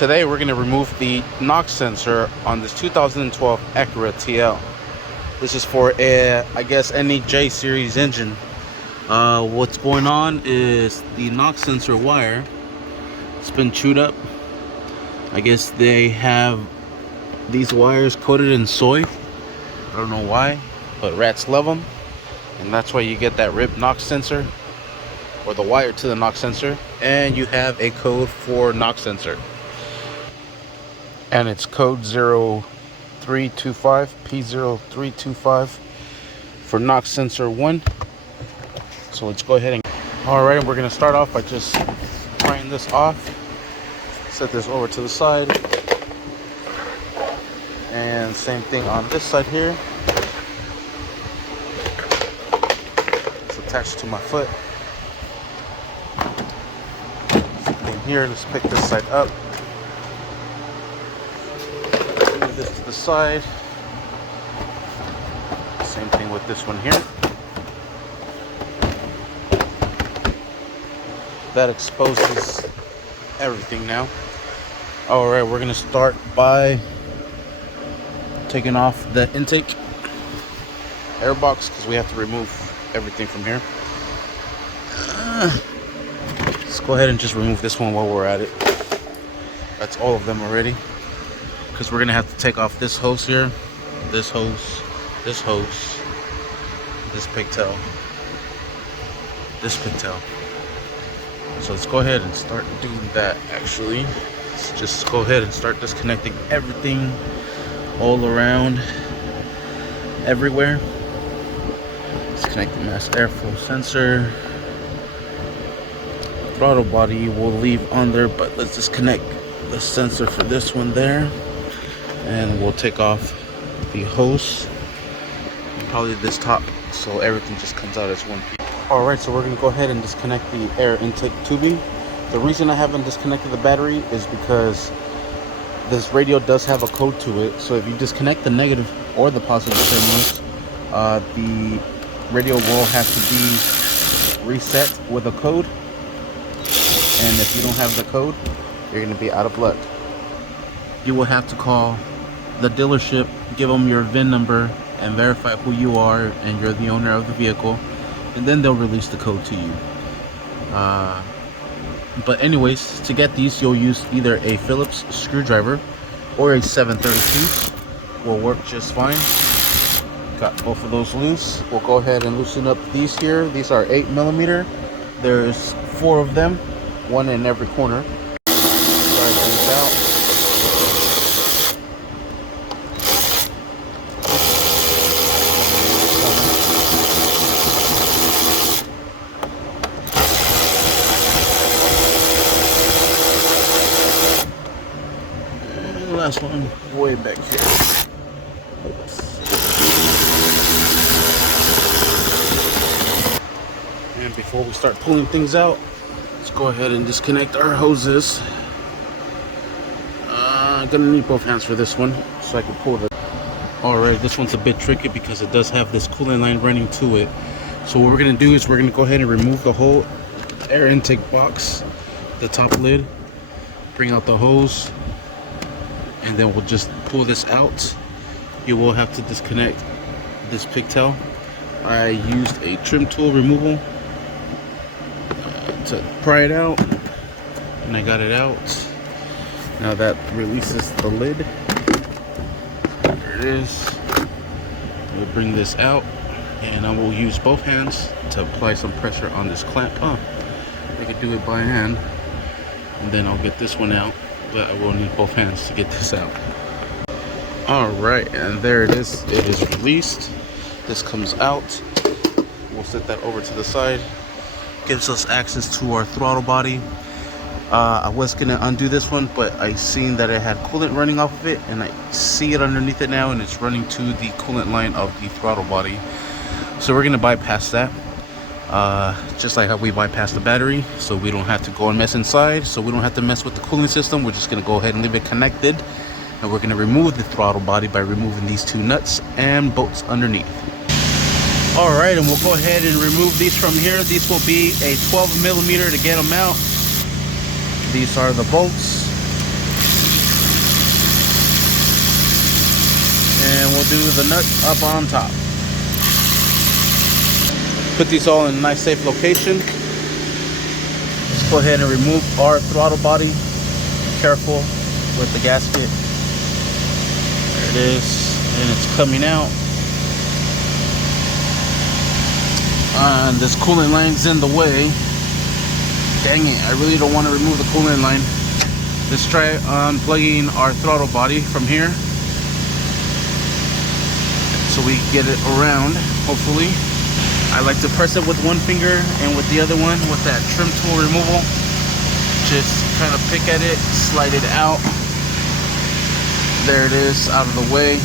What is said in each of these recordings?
today we're going to remove the NOx sensor on this 2012 Acura TL. This is for a, I guess, any J series engine. What's going on is the NOx sensor wire, it's been chewed up. I guess they have these wires coated in soy. I don't know why, but rats love them, and that's why you get that ripped NOx sensor, or the wire to the NOx sensor, and you have a code for NOx sensor, and it's code 0325 p0325 for NOx sensor 1. So let's go ahead and alright, we're gonna start off by just prying this off. Set this over to the side, and same thing on this side here. It's attached to my foot. Same thing here. Let's pick this side up, move this to the side. Same thing with this one here. That exposes everything now. Alright, we're gonna start by taking off the intake air box, because we have to remove everything from here. Let's go ahead and just remove this one while we're at it. That's all of them already, because we're gonna have to take off this hose here, this hose, this hose, this pigtail, this pigtail. So let's go ahead and start doing that. Actually, let's just go ahead and start disconnecting everything all around, everywhere. Disconnect the mass airflow sensor. Throttle body will leave on there, but let's disconnect the sensor for this one there, and we'll take off the hose, probably this top, so everything just comes out as one piece. Alright, so we're going to go ahead and disconnect the air intake tubing. The reason I haven't disconnected the battery is because this radio does have a code to it. So if you disconnect the negative or the positive terminals, the radio will have to be reset with a code. And if you don't have the code, you're going to be out of luck. You will have to call the dealership, give them your VIN number, and verify who you are and you're the owner of the vehicle. And then they'll release the code to you. But anyways, to get these, you'll use either a Phillips screwdriver or a 732. Will work just fine. Got both of those loose. We'll go ahead and loosen up these here. These are 8mm. There's 4 of them, 1 in every corner. Try these out. Last one way back here. Oops. And before we start pulling things out, let's go ahead and disconnect our hoses. I'm gonna need both hands for this one so I can pull it. Alright, this one's a bit tricky because it does have this coolant line running to it. So what we're gonna do is we're gonna go ahead and remove the whole air intake box, the top lid, bring out the hose, and then we'll just pull this out. You will have to disconnect this pigtail. I used a trim tool removal to pry it out, and I got it out. Now that releases the lid. There it is. We'll bring this out, and I will use both hands to apply some pressure on this clamp. I could do it by hand, and then I'll get this one out, but I will need both hands to get this out. Alright, and there it is. It is released. This comes out. We'll set that over to the side. Gives us access to our throttle body. I was gonna undo this one, but I seen that it had coolant running off of it, and I see it underneath it now, and it's running to the coolant line of the throttle body. So we're gonna bypass that. Just like how we bypassed the battery, so we don't have to go and mess inside, so we don't have to mess with the cooling system. We're just going to go ahead and leave it connected, and we're going to remove the throttle body by removing these 2 nuts and bolts underneath. Alright, and we'll go ahead and remove these from here. These will be a 12mm to get them out. These are the bolts. and we'll do the nut up on top. Put these all in a nice safe location. Let's go ahead and remove our throttle body. Be careful with the gasket. There it is, and it's coming out. And this coolant line's in the way. Dang it, I really don't want to remove the coolant line. Let's try unplugging our throttle body from here, so we get it around, hopefully. I like to press it with one finger and with the other one with that trim tool removal. Just kind of pick at it, slide it out. There it is, out of the way.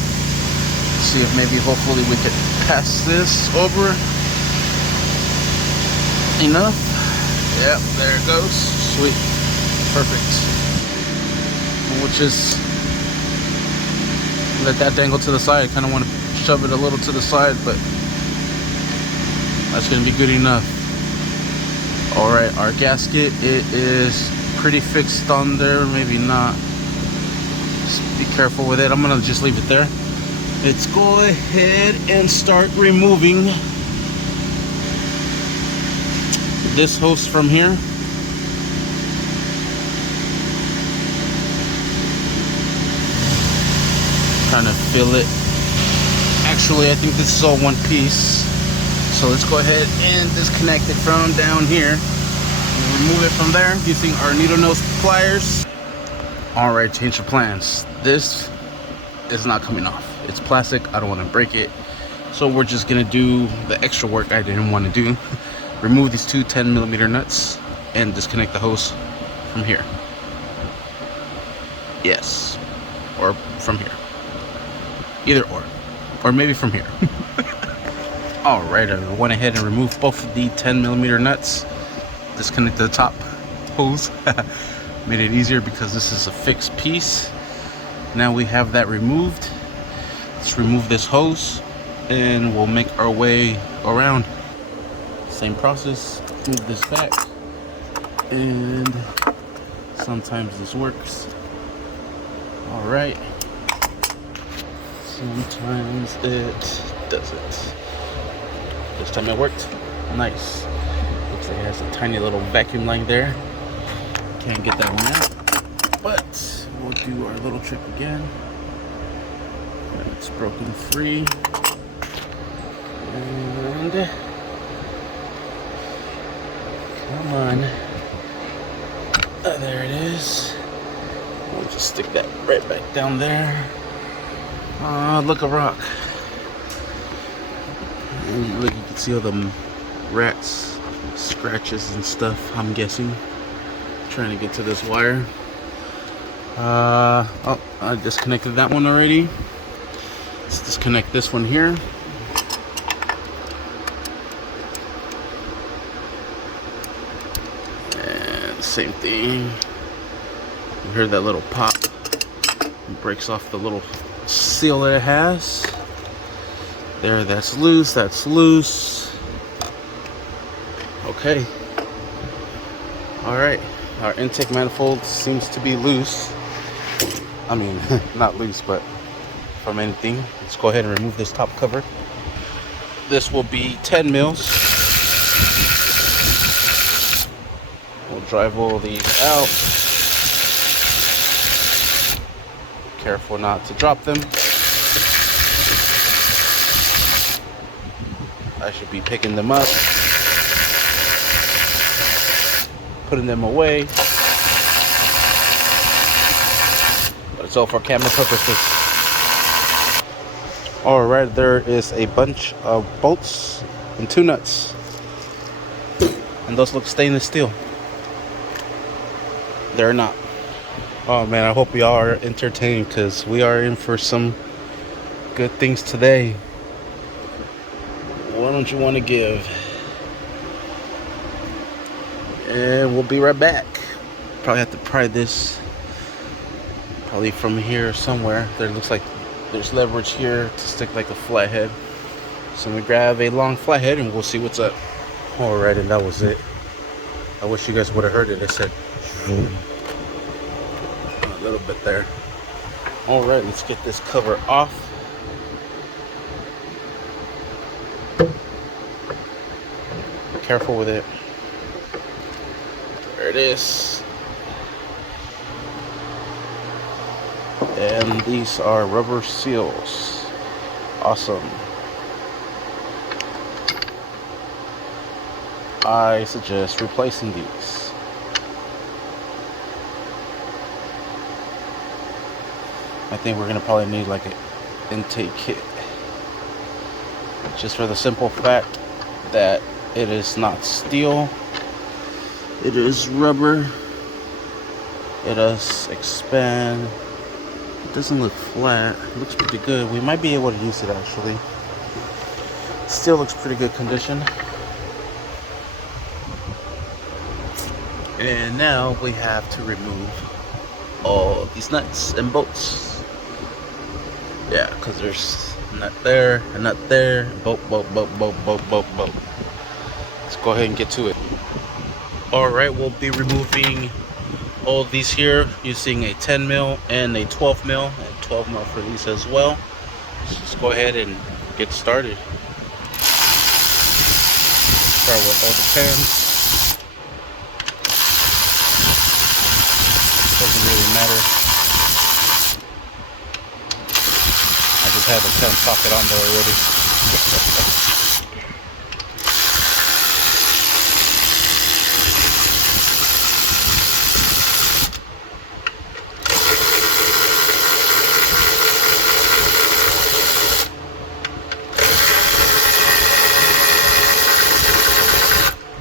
See if maybe hopefully we could pass this over. Enough. Yep, there it goes. Sweet. Perfect. We'll just let that dangle to the side. Kind of want to shove it a little to the side, but that's going to be good enough. Alright, our gasket, it is pretty fixed on there. Maybe not. Just be careful with it. I'm going to just leave it there. Let's go ahead and start removing this hose from here. Trying to feel it. Actually, I think this is all one piece. So let's go ahead and disconnect it from down here. And remove it from there using our needle nose pliers. Alright, change of plans. This is not coming off. It's plastic. I don't want to break it. So we're just going to do the extra work I didn't want to do. Remove these two 10mm nuts and disconnect the hose from here. Yes. Or from here. Either or maybe from here. Alright, I went ahead and removed both of the 10mm nuts. Disconnect the top hose. Made it easier because this is a fixed piece. Now we have that removed. Let's remove this hose and we'll make our way around. Same process. Move this back, and sometimes this works. All right. Sometimes it doesn't. This time it worked. Nice. Looks like it has a tiny little vacuum line there. Can't get that one out, but we'll do our little trick again. And it's broken free. And come on. There it is. We'll just stick that right back down there. Look, a rock. And look, you can see all the rats, scratches and stuff, I'm guessing. Trying to get to this wire. Oh, I disconnected that one already. Let's disconnect this one here. Same thing. You heard that little pop. It breaks off the little seal that it has. There, that's loose. That's loose. Okay. Alright. Our intake manifold seems to be loose. I mean, not loose, but from anything. Let's go ahead and remove this top cover. This will be 10 mils. We'll drive all these out. Careful not to drop them. I should be picking them up, putting them away, but it's all for camera purposes. Alright, there is a bunch of bolts and 2 nuts, and those look stainless steel. They're not. Oh man, I hope y'all are entertained, because we are in for some good things today. What don't you want to give? And we'll be right back. Probably have to pry this probably from here somewhere. There looks like there's leverage here to stick like a flathead. So we grab a long flathead and we'll see what's up. Alright, and that was it. I wish you guys would have heard it. I said a little bit there. Alright, let's get this cover off. careful with it. There it is. And these are rubber seals. Awesome. I suggest replacing these. I think we're gonna probably need like an intake kit, just for the simple fact that it is not steel, it is rubber. It does expand. It doesn't look flat. It looks pretty good. We might be able to use it actually. Still looks pretty good condition. And now we have to remove all these nuts and bolts. Yeah, because there's a nut there, a nut there, bolt. Let's go ahead and get to it. Alright, we'll be removing all of these here using a 10 mil and a 12 mil, and 12 mil for these as well. Let's go ahead and get started. Start with all the pins. Doesn't really matter. I just have the 10 socket on there already.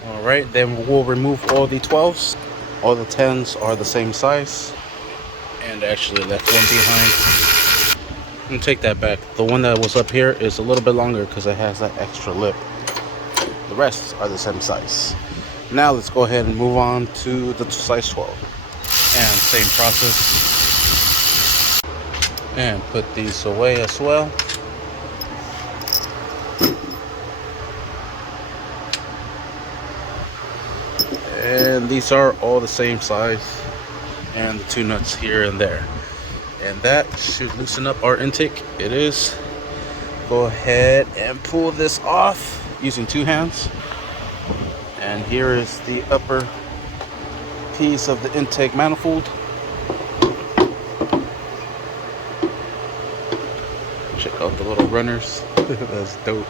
Alright, then we'll remove all the 12s. All the 10s are the same size. And actually left one behind. I'm gonna take that back. The one that was up here is a little bit longer because it has that extra lip. The rest are the same size. Now let's go ahead and move on to the size 12. And same process. And put these away as well. And these are all the same size, and the 2 nuts here and there, and that should loosen up our intake. It is. Go ahead and pull this off using 2 hands, and here is the upper piece of the intake manifold. Check out the little runners. That's dope.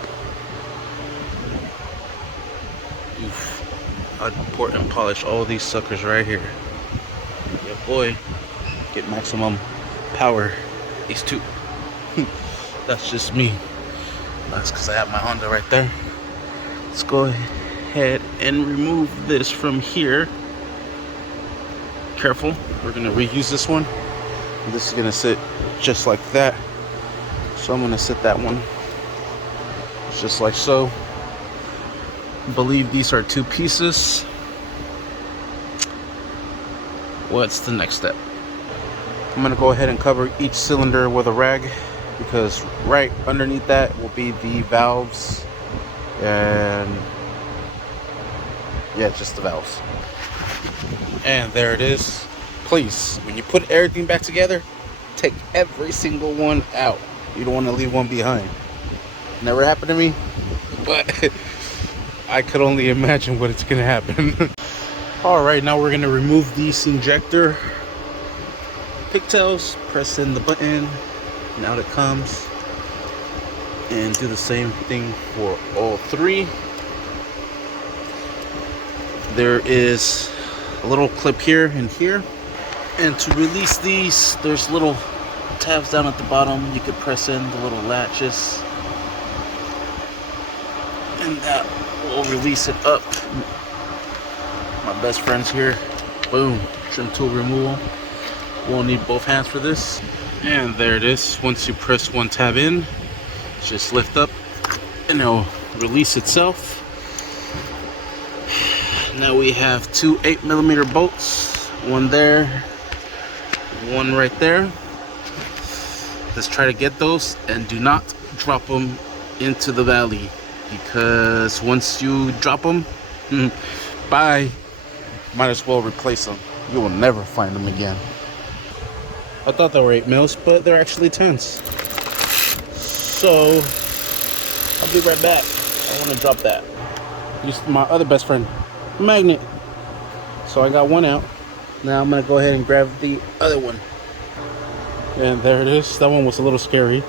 Oof. I'd port and polish all these suckers right here. Yeah, boy, get maximum power. These 2. That's just me. That's because I have my Honda right there. Let's go ahead and remove this from here. Careful, we're gonna reuse this one. This is gonna sit just like that. So I'm gonna sit that one just like so. I believe these are 2 pieces. What's the next step? I'm gonna go ahead and cover each cylinder with a rag, because right underneath that will be the valves, and yeah, just the valves. And there it is. Please, when you put everything back together, take every single one out. You don't want to leave one behind. Never happened to me, but I could only imagine what it's gonna happen. Alright, now we're gonna remove these injector pigtails. Press in the button, and out it comes. And do the same thing for all 3. There is a little clip here and here. And to release these, there's little tabs down at the bottom. You could press in the little latches, and that will release it up. My best friend's here. Boom, trim tool removal. We'll need both hands for this. And there it is. Once you press one tab in, just lift up and it'll release itself. Now we have 2 8mm bolts, one there, one right there. Let's try to get those, and do not drop them into the valley, because once you drop them, bye. Might as well replace them. You will never find them again. I thought they were 8mm, but they're actually 10s. So I'll be right back. I want to drop that. Just my other best friend, magnet. So I got one out. Now I'm gonna go ahead and grab the other one. And there it is. That one was a little scary.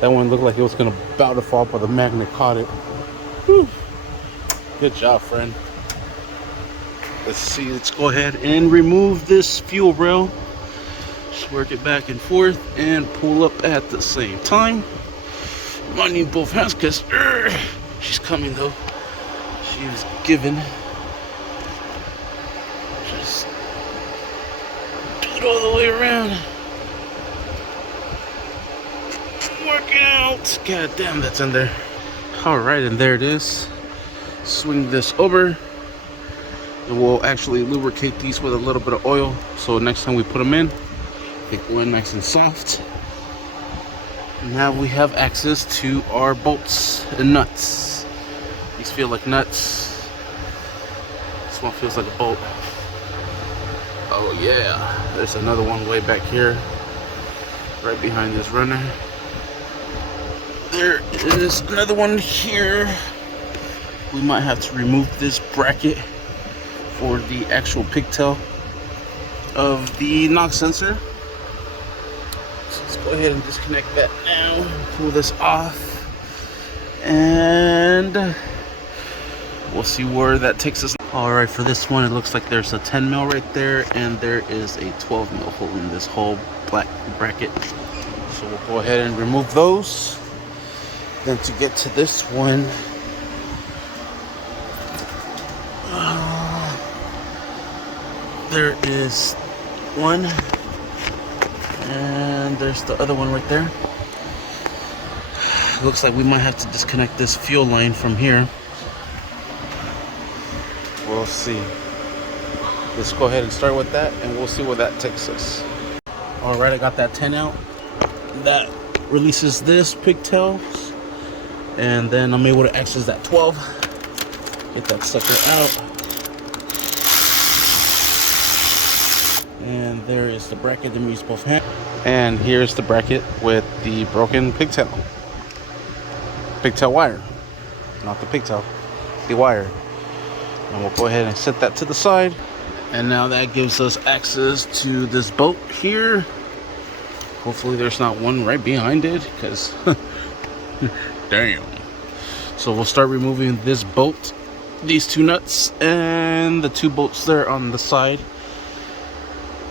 That one looked like it was gonna about to fall, but the magnet caught it. Whew. Good job, friend. Let's see, let's go ahead and remove this fuel rail. Just work it back and forth and pull up at the same time. You might need both hands because she's coming though. She's giving. Just do it all the way around. Working out. God damn, that's in there. Alright, and there it is. Swing this over. And we'll actually lubricate these with a little bit of oil. So next time we put them in, they go in nice and soft. Now we have access to our bolts and nuts. These feel like nuts. This one feels like a bolt. Oh yeah, there's another one way back here, right behind this runner. There is another one here. We might have to remove this bracket for the actual pigtail of the knock sensor. So let's go ahead and disconnect that now. Pull this off. And we'll see where that takes us. Alright, for this one, it looks like there's a 10 mil right there, and there is a 12 mil holding this whole black bracket. So we'll go ahead and remove those. Then to get to this one, there is one, and there's the other one right there. Looks like we might have to disconnect this fuel line from here. We'll see. Let's go ahead and start with that, and we'll see where that takes us. All right, I got that 10 out. That releases this pigtail, and then I'm able to access that 12. Get that sucker out. And there is the bracket that moves both hands. And here's the bracket with the broken pigtail. Pigtail wire. Not the pigtail, the wire. And we'll go ahead and set that to the side. And now that gives us access to this bolt here. Hopefully there's not one right behind it, because damn. So we'll start removing this bolt, these two nuts, and the two bolts there on the side.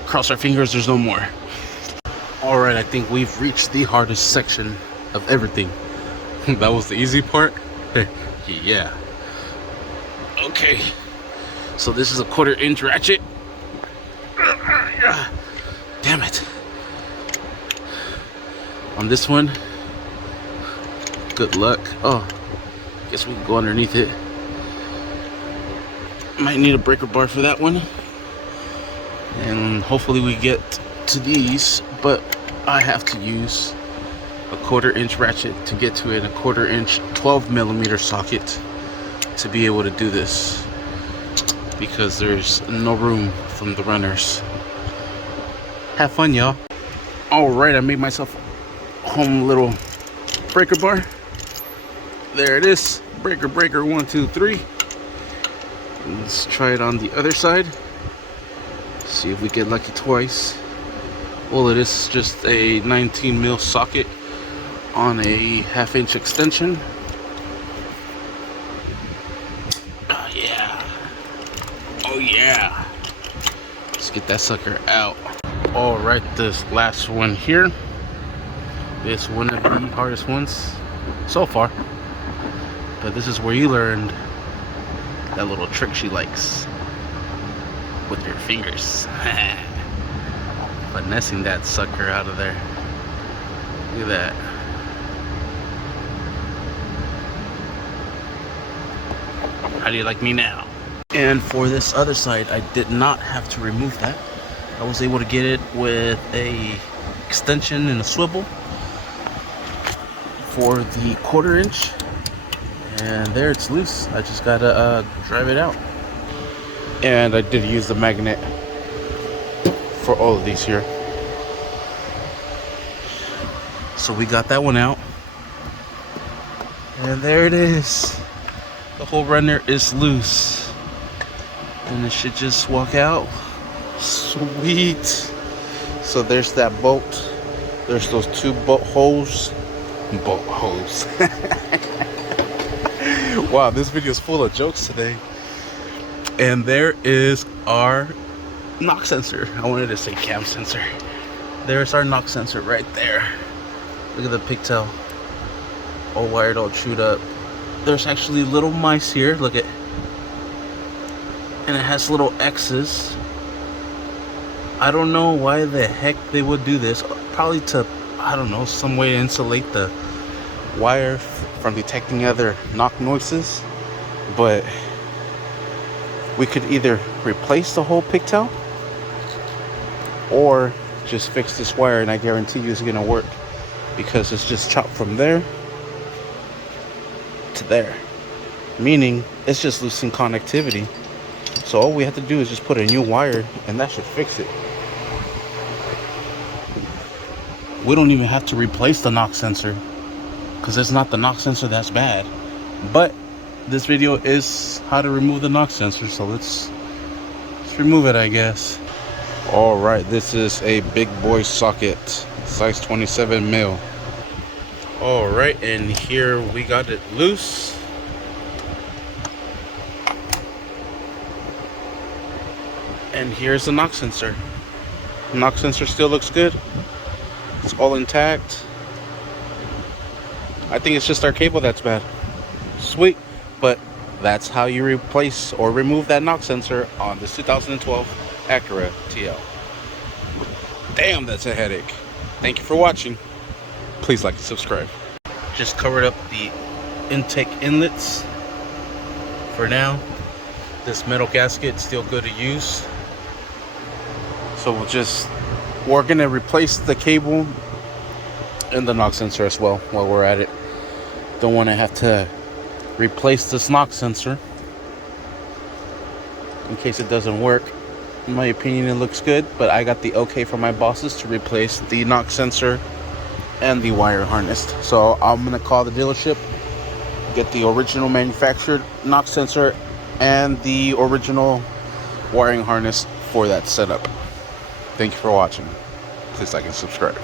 Cross our fingers, there's no more. All right, I think we've reached the hardest section of everything. That was the easy part. Yeah. Okay. So this is a 1/4 inch ratchet. Damn it. On this one, good luck. Oh, guess we can go underneath it. Might need a breaker bar for that one. And hopefully we get to these, but I have to use a 1/4 inch ratchet to get to it, a 1/4 inch 12 millimeter socket to be able to do this, because there's no room from the runners. Have fun, y'all. All right, I made myself a home little breaker bar. There it is. Breaker, 1, 2, 3. Let's try it on the other side. See if we get lucky twice. Well, it is just a 19 mil socket on a 1/2 inch extension. Oh yeah. Oh yeah. Let's get that sucker out. All right, this last one here is one of the hardest ones so far. But this is where you learned that little trick she likes. With your fingers. Finessing that sucker out of there. Look at that. How do you like me now? And for this other side, I did not have to remove that. I was able to get it with a extension and a swivel for the 1/4 inch. And there, it's loose. I just gotta drive it out. And I did use the magnet for all of these here. So we got that one out. And there it is. The whole runner is loose, and it should just walk out. Sweet. So there's that bolt. There's those two bolt holes. Wow, this video is full of jokes today. And there is our knock sensor. I wanted to say cam sensor. There's our knock sensor right there. Look at the pigtail, all wired, all chewed up. There's actually little mice here. Look at, and it has little X's. I don't know why the heck they would do this. Probably to, I don't know, some way to insulate the wire from detecting other knock noises. But we could either replace the whole pigtail or just fix this wire, and I guarantee you it's gonna work, because it's just chopped from there to there, meaning it's just losing connectivity. So all we have to do is just put a new wire, and that should fix it. We don't even have to replace the knock sensor, because it's not the knock sensor that's bad. But this video is how to remove the knock sensor, so let's remove it, I guess. All right, this is a big boy socket, size 27 mil. All right, and here we got it loose. And here's the knock sensor. The knock sensor still looks good. It's all intact. I think it's just our cable that's bad. Sweet. But that's how you replace or remove that knock sensor on this 2012 Acura TL. Damn, that's a headache. Thank you for watching. Please like and subscribe. Just covered up the intake inlets for now. This metal gasket still good to use. So we're gonna replace the cable and the knock sensor as well while we're at it. Don't want to have to replace this knock sensor in case it doesn't work. In my opinion, it looks good, but I got the okay from my bosses to replace the knock sensor and the wire harness. So I'm gonna call the dealership, get the original manufactured knock sensor and the original wiring harness for that setup. Thank you for watching. Please like and subscribe.